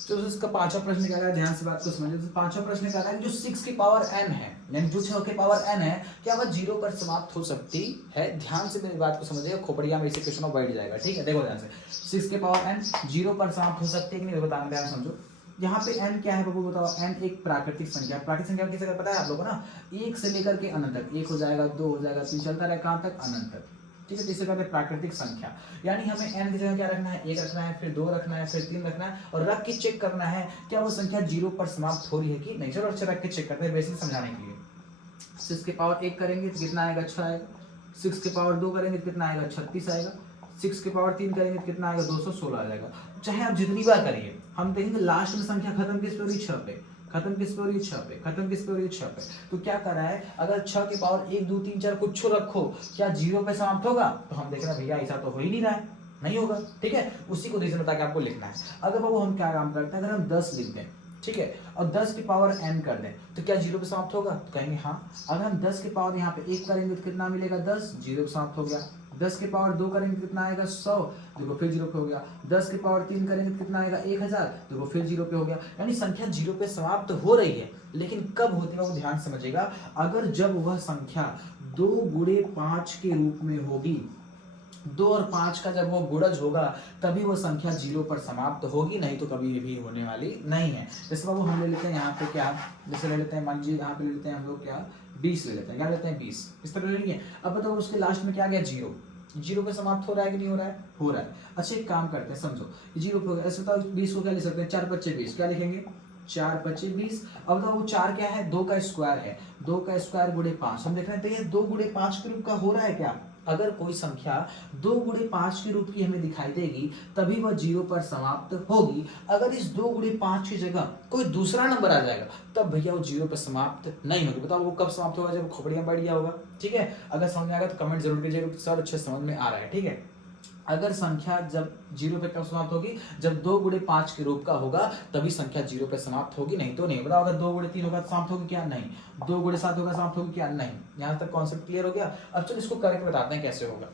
तो इसका पांचवा प्रश्न क्या है, ध्यान से बात को समझिए। तो पांचवा प्रश्न क्या है, जो 6 की पावर n है, यानी जो 6 की पावर n है, क्या वह 0 पर समाप्त हो सकती है। ध्यान से मेरी बात को समझिए, खोपड़िया में इसे क्वेश्चन बैठ जाएगा, ठीक है। देखो ध्यान से, 6 की पावर n 0 पर समाप्त हो सकती है कि नहीं, बताना ध्यान समझो। यहाँ पे n क्या है बाबू, बताओ। n एक प्राकृतिक संख्या, प्राकृतिक संख्या किसे पता है आप लोगों को ना, 1 से लेकर के अनंत तक, 1 हो जाएगा 2 हो जाएगा 3 चलता रहे कहाँ तक, अनंत तक, ठीक है, तो इसे कहते हैं प्राकृतिक संख्या। यानी हमें n की जगह क्या रखना है, 1 रखना है, फिर 2 रखना है, फिर 3 रखना है, और रख के चेक करना है क्या वो संख्या 0 पर समाप्त हो रही है कि नहीं। चलो अच्छा रख के चेक करते हैं बेसिक समझाने के लिए। 6 के पावर 1 करेंगे तो कितना आएगा, 6 आएगा। 6 के पावर 2 करेंगे तो कितना आएगा, 36 आएगा। 6 के पावर 3 करेंगे तो कितना आएगा, 216 आ जाएगा। चाहे आप जितनी बार करिए, हम कहेंगे लास्ट में संख्या खत्म किस पे हो रही, 6 पे, खत्म किस पे हो रही है, 6 पे, खत्म किस पे हो रही है, 6 पे। तो क्या कर रहा है, अगर 6 के पावर 1 2 3 4 कुछ रखो, क्या 0 पे समाप्त होगा, तो हम देख रहे हैं भैया ऐसा तो हो ही नहीं रहा है, नहीं होगा। ठीक है, उसी को रीजन बता के आपको लिखना है। अगर बाबू हम क्या काम करते हैं, अगर हम 10 लिख दें, ठीक है, और 10 की पावर n कर दें, तो क्या 0 पे समाप्त होगा, तो कहेंगे हाँ। अगर हम 10 के पावर यहाँ पे 1 करेंगे तो कितना मिलेगा, 10, 0 पे समाप्त हो गया। 10 के पावर 2 करेंगे तो कितना आएगा, 100, देखो फिर 0 पे हो गया। 10 के पावर 3 करेंगे तो कितना आएगा, 1000, देखो फिर 0 पे हो गया। यानी संख्या 0 पे समाप्त हो रही है, लेकिन कब होती है वो ध्यान समझिएगा, अगर जब वह संख्या 2 गुणे 5 के रूप में होगी, 2 और 5 का जब वो गुणज होगा तभी वो संख्या 0 पर समाप्त होगी, नहीं तो कभी भी होने वाली नहीं है। जैसे बाबू हम ले लेते हैं यहाँ पे क्या, जैसे ले लेते हैं, मान लीजिए यहाँ पे ले लेते हैं हम लोग क्या, 20 ले लेते हैं, क्या लेते हैं 20, इस तरह ले लेंगे। अब बताओ उसके लास्ट में क्या गया, 0, 0 पे समाप्त हो रहा है कि नहीं हो रहा है, हो रहा है। अच्छा एक काम करते हैं, समझो 0 पे हो गया, ऐसे बताओ 20 को क्या लिख सकते हैं, 4 5 20, क्या लिखेंगे, 4 5 20। अब बताओ वो 4 क्या है, 2 का स्क्वायर है, 2 का स्क्वायर गुणे 5, हम देख रहे हैं तो ये 2 गुणे 5 के रूप का हो रहा है क्या। अगर कोई संख्या 2 गुणे 5 के रूप की हमें दिखाई देगी तभी वह 0 पर समाप्त होगी। अगर इस 2 गुणे 5 की जगह कोई दूसरा नंबर आ जाएगा तब भैया वो 0 पर समाप्त नहीं होगी। बताओ वो कब समाप्त होगा, जब खोपड़ियां बढ़ गया होगा। ठीक है, अगर समझ में आएगा तो कमेंट जरूर कीजिएगा सर अच्छे समझ में आ रहा है। ठीक है, अगर संख्या जब 0 पे कब समाप्त होगी, जब 2 गुणे 5 के रूप का होगा तभी संख्या 0 पे समाप्त होगी, नहीं तो नहीं। बताओ अगर 2 गुणे 3 होगा तो समाप्त होगी क्या, नहीं। 2 गुणे 7 होगा समाप्त होगी क्या, नहीं। यहाँ तक कॉन्सेप्ट क्लियर हो गया। अब चलो इसको करके बताते हैं कैसे होगा,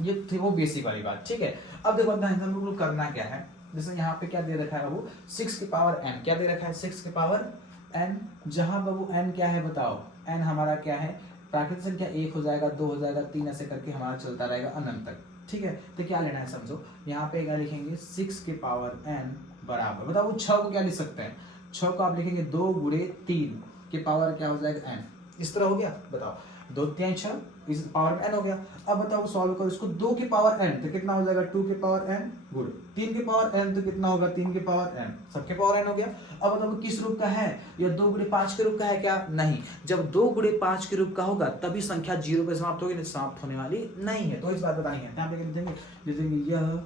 ये थी वो बेसिक वाली बात। ठीक है, अब देखो हम लोग को करना क्या है, जैसे यहाँ पे क्या दे रखा है बाबू, 6 की पावर n, क्या दे रखा है, 6 की पावर n, जहां बाबू n क्या है बताओ, n हमारा क्या है, प्राकृतिक संख्या 1 हो जाएगा, 2 हो जाएगा, 3 ऐसे करके हमारा चलता रहेगा अनंत तक। ठीक है, तो क्या लेना है समझो, यहाँ पे क्या लिखेंगे, 6 के पावर n बराबर, बताओ वो 6 को क्या लिख सकते हैं, 6 को आप लिखेंगे 2 गुणे 3 के पावर क्या हो जाएगा n, इस तरह हो गया। बताओ 2 3 6 इस पावर n हो गया। अब बताओ सॉल्व करो इसको, 2 के पावर n तो कितना हो जाएगा, 2 के पावर n गुण 3 के पावर n तो कितना होगा, 3 के पावर n, सबके पावर n हो गया। अब बताओ किस रूप का है, या 2 गुणे 5 के रूप का है क्या, नहीं। जब 2 गुणे 5 के रूप का होगा तभी संख्या 0 पे समाप्त होगी, नहीं समाप्त होने वाली नहीं है। तो इस बात बतानी है, यहाँ पे लिखेंगे यह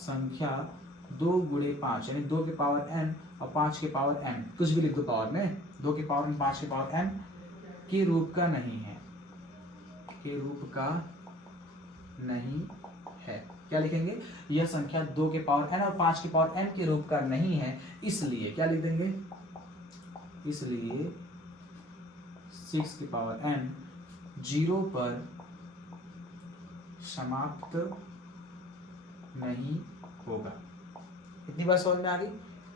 संख्या 2 गुणे 5 यानी 2 के पावर n और 5 के पावर n, कुछ भी लिख दो पावर में, 2 के पावर n 5 के पावर n के रूप का नहीं है, के रूप का नहीं है। क्या लिखेंगे, यह संख्या 2 के पावर n और 5 के पावर n के रूप का नहीं है, इसलिए क्या लिख देंगे, इसलिए 6 के पावर n 0 पर समाप्त नहीं होगा। इतनी बात समझ में आ गई,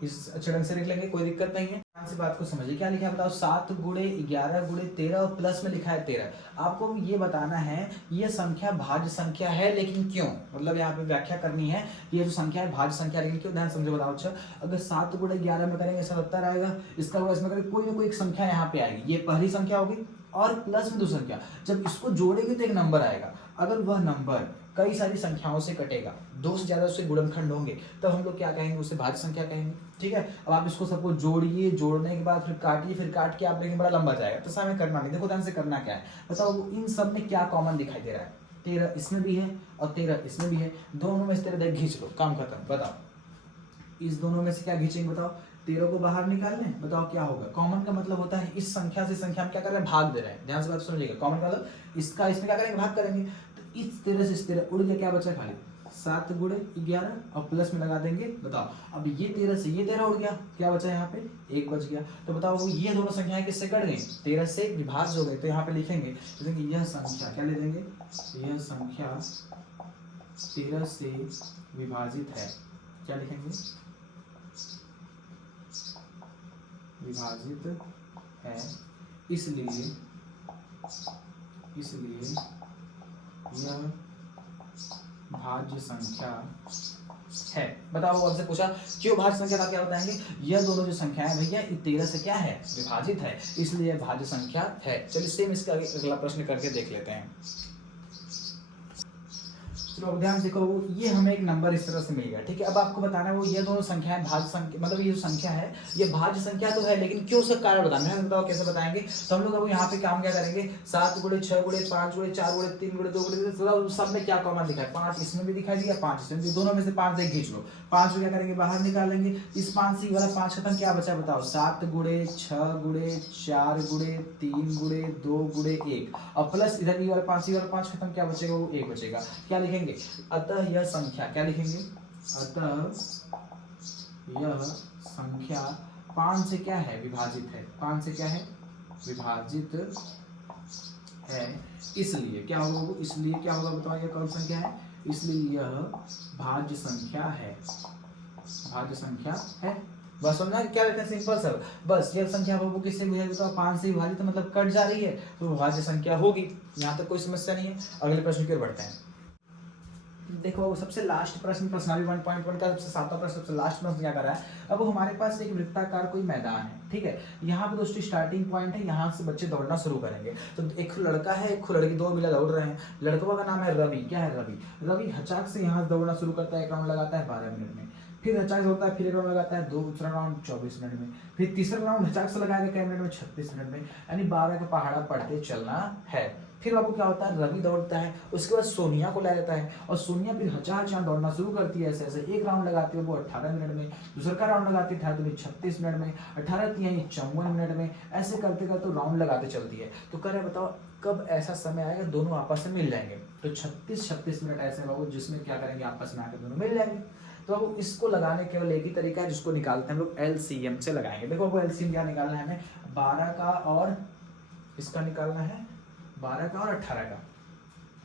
इस अच्छे ढंग से लिख लेंगे, कोई दिक्कत नहीं है। ध्यान से बात को समझिए, क्या लिखा है बताओ, 7 गुणे 11 गुणे 13 और प्लस में लिखा है 13। आपको ये बताना है ये संख्या भाज्य संख्या है लेकिन क्यों, मतलब यहाँ पे व्याख्या करनी है, ये जो संख्या है भाज्य संख्या लेकिन क्यों, ध्यान समझो बताओ। अच्छा अगर 7 गुणे 11 में करेंगे 77 आएगा, इसका हुआ इसमें करेंगे कोई ना कोई एक संख्या यहाँ पे आएगी, ये पहली संख्या होगी और प्लस में दूसरी संख्या, जब इसको जोड़ेंगे तो एक नंबर आएगा। अगर वह नंबर कई सारी संख्याओं से कटेगा, 2 से ज्यादा उससे गुणनखंड होंगे, तब हम लोग क्या कहेंगे, उसे भाज्य संख्या कहेंगे। ठीक है, अब आप इसको सबको जोड़िए, जोड़ने के बाद फिर काटिए, फिर काट के आप देखेंगे बड़ा लंबा जाएगा, तो समय करना नहीं। देखो ध्यान से करना क्या है बताओ, इन सब में क्या कॉमन दिखाई दे रहा है, 13 इसमें भी है और 13 इसमें भी है, दोनों में से 13 खींच लो, काम खत्म। बताओ इस दोनों में से क्या खींचेंगे, बताओ 13 को बाहर निकाल लें, बताओ क्या होगा। कॉमन का मतलब होता है इस संख्या से संख्या में क्या कर रहे हैं, भाग दे रहे हैं। ध्यान से बात सुनिएगा, कॉमन का मतलब इसका इसमें क्या करेंगे, भाग करेंगे। तो इस 13 से इस 13 उड़ गया, क्या बचा खाली 7 गुणे 11 और प्लस में लगा देंगे। बताओ अब ये 13 से ये 13 उड़ गया, क्या बचा यहाँ पे 1 बच गया। तो बताओ ये दोनों संख्याएं किससे कट गई, 13 से विभाज्य हो गए। तो यहाँ पे लिखेंगे यह संख्या, क्या ले देंगे, यह संख्या 13 से विभाजित है। क्या लिखेंगे, विभाजित है, इसलिए यह भाज्य संख्या है। बताओ आपसे पूछा क्यों भाज्य संख्या था, क्या बताएंगे, यह दोनों जो संख्या है भैया 13 से क्या है, विभाजित है, इसलिए भाज्य संख्या है। चलिए सेम इसका अगला प्रश्न करके देख लेते हैं। चलो अब ध्यान से देखो, ये हमें एक नंबर इस तरह से मिल गया, ठीक है। अब आपको बताना है वो ये दोनों संख्याएं भाज्य संख्या, मतलब ये जो संख्या है ये भाज्य संख्या तो है, लेकिन क्यों, उसका कारण बताना है। बताओ कैसे बताएंगे। तो हम लोग अब यहाँ पे काम क्या करेंगे, 7 गुणे 6 गुणे 5 गुणे 4 गुणे 3 गुणे 2 गुणे, सब में क्या कॉमन दिखा है, 5 इसमें भी दिखाई दिया, 5 इसमें भी, दोनों में से 5 देख खींच लो। 5 को क्या करेंगे, बाहर निकालेंगे। इस 5 से वाला 5 खत्म, क्या बचा बताओ, 7 गुणे 6 गुणे 4 गुणे 3 गुणे 2 गुणे 1, और प्लस इधर ये वाला 5 खत्म, क्या बचेगा, वो 1 बचेगा। क्या लिखेंगे, अतः यह संख्या, क्या लिखेंगे, अतः यह संख्या 5 से क्या है, विभाजित है। 5 से क्या है, विभाजित है, इसलिए क्या होगा वो, इसलिए क्या होगा बताओ, यह कौन संख्या है, इसलिए यह भाज्य संख्या है, भाज्य संख्या है। बस समझना क्या रहता है, सिंपल सर। बस यह संख्या वो किससे विभाजित, बताओ 5 से विभाजित, तो मतलब कट जा रही है, तो भाज्य संख्या होगी। यहाँ तक कोई समस्या नहीं है। अगले प्रश्न की ओर बढ़ते हैं। देखो सबसे लास्ट प्रश्न, प्रश्नावली 1.1 का सबसे 7वां प्रश्न, सबसे लास्ट प्रश्न क्या कर रहा है। अब हमारे पास एक वृत्ताकार कोई मैदान है, ठीक है। यहाँ पे दोस्तों स्टार्टिंग पॉइंट है, यहाँ से बच्चे दौड़ना शुरू करेंगे। तो एक लड़का है, एक लड़की, दो मिला दौड़ रहे हैं। लड़का का नाम है रवि, क्या है, रवि। रवि हचाक से यहाँ से दौड़ना शुरू करता है, एक राउंड लगाता है 12 मिनट में। फिर हचाक से होता है, फिर एक राउंड लगाता है, दूसरा राउंड 24 मिनट में। फिर तीसरा राउंड हचाक से लगाएगा क्या मिनट में, 36 मिनट में। यानी 12 का पहाड़ा पढ़ते चलना है। फिर बाबू क्या होता है, रवि दौड़ता है, उसके बाद सोनिया को ला लेता है, और सोनिया फिर हचाक दौड़ना शुरू करती है। ऐसे ऐसे एक राउंड लगाती है वो 18 मिनट में, दूसरा का राउंड लगाती है 36 मिनट में, 18 54 मिनट में। ऐसे करते करते राउंड लगाते चलती है। तो कह रहे बताओ कब ऐसा समय आएगा दोनों आपस में मिल जाएंगे। तो 36 मिनट ऐसे बाबू जिसमें क्या करेंगे, आपस में आकर दोनों मिल जाएंगे। तो अब इसको लगाने केवल एक ही तरीका है, जिसको निकालते हैं हम लोग LCM से लगाएंगे। देखो वो LCM क्या निकालना है हमें, 12 का और इसका निकालना है, 12 का और 18 का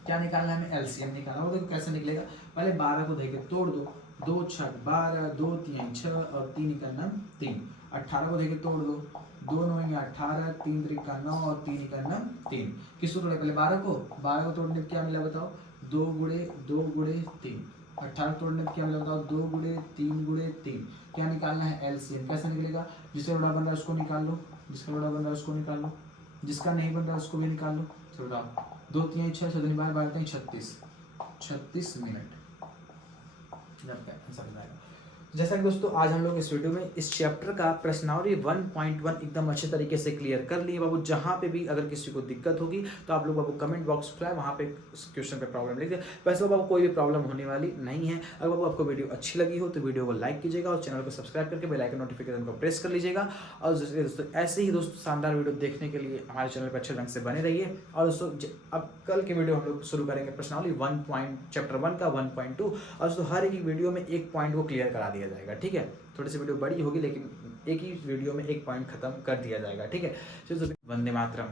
क्या निकालना है हमें, LCM निकालना। वो देखो कैसे निकलेगा, पहले 12 को देके तोड़ दो, 2 6 12, 2 3 6 और 3 का 9 3। 18 को देके तोड़ दो, 2 9 18, 3 3 का 9 और 3 का 9 3। किसको तोड़े, पहले 12 को तोड़ने पे क्या मिला बताओ, 2 गुणे 2 गुणे 3। 18 तोड़ने पे क्या मिला बताओ, 2 गुणे 3 गुणे 3। क्या निकालना है, LCM। कैसा निकलेगा, जिसका बड़ा बन रहा है उसको निकाल लो, जिसका बड़ा बन रहा है उसको निकाल लो, जिसका नहीं बन रहा उसको भी निकाल लो। चलो 2 3 6 7 12 36 मिनट। जैसा कि दोस्तों आज हम लोग इस वीडियो में इस चैप्टर का प्रश्नावली 1.1 एकदम अच्छे तरीके से क्लियर कर लिए बाबू। जहाँ पे भी अगर किसी को दिक्कत होगी तो आप लोग बाबू कमेंट बॉक्स खुला है, वहाँ पे उस क्वेश्चन पे प्रॉब्लम लिख दे। वैसे बाबू कोई भी प्रॉब्लम होने वाली नहीं है। अगर बाबू आपको वीडियो अच्छी लगी हो तो वीडियो को लाइक कीजिएगा और चैनल को सब्सक्राइब करके बेल आइकन नोटिफिकेशन को प्रेस कर लीजिएगा। और दोस्तों ऐसे ही दोस्तों शानदार वीडियो देखने के लिए हमारे चैनल पर अच्छे ढंग से बने रहिए। और दोस्तों अब कल के वीडियो हम लोग शुरू करेंगे प्रश्नावली चैप्टर 1 का 1.2। और दोस्तों हर एक वीडियो में एक पॉइंट को क्लियर करा दिया जाएगा, ठीक है। थोड़ी सी वीडियो बड़ी होगी लेकिन एक ही वीडियो में एक पॉइंट खत्म कर दिया जाएगा, ठीक है। वंदे मातरम।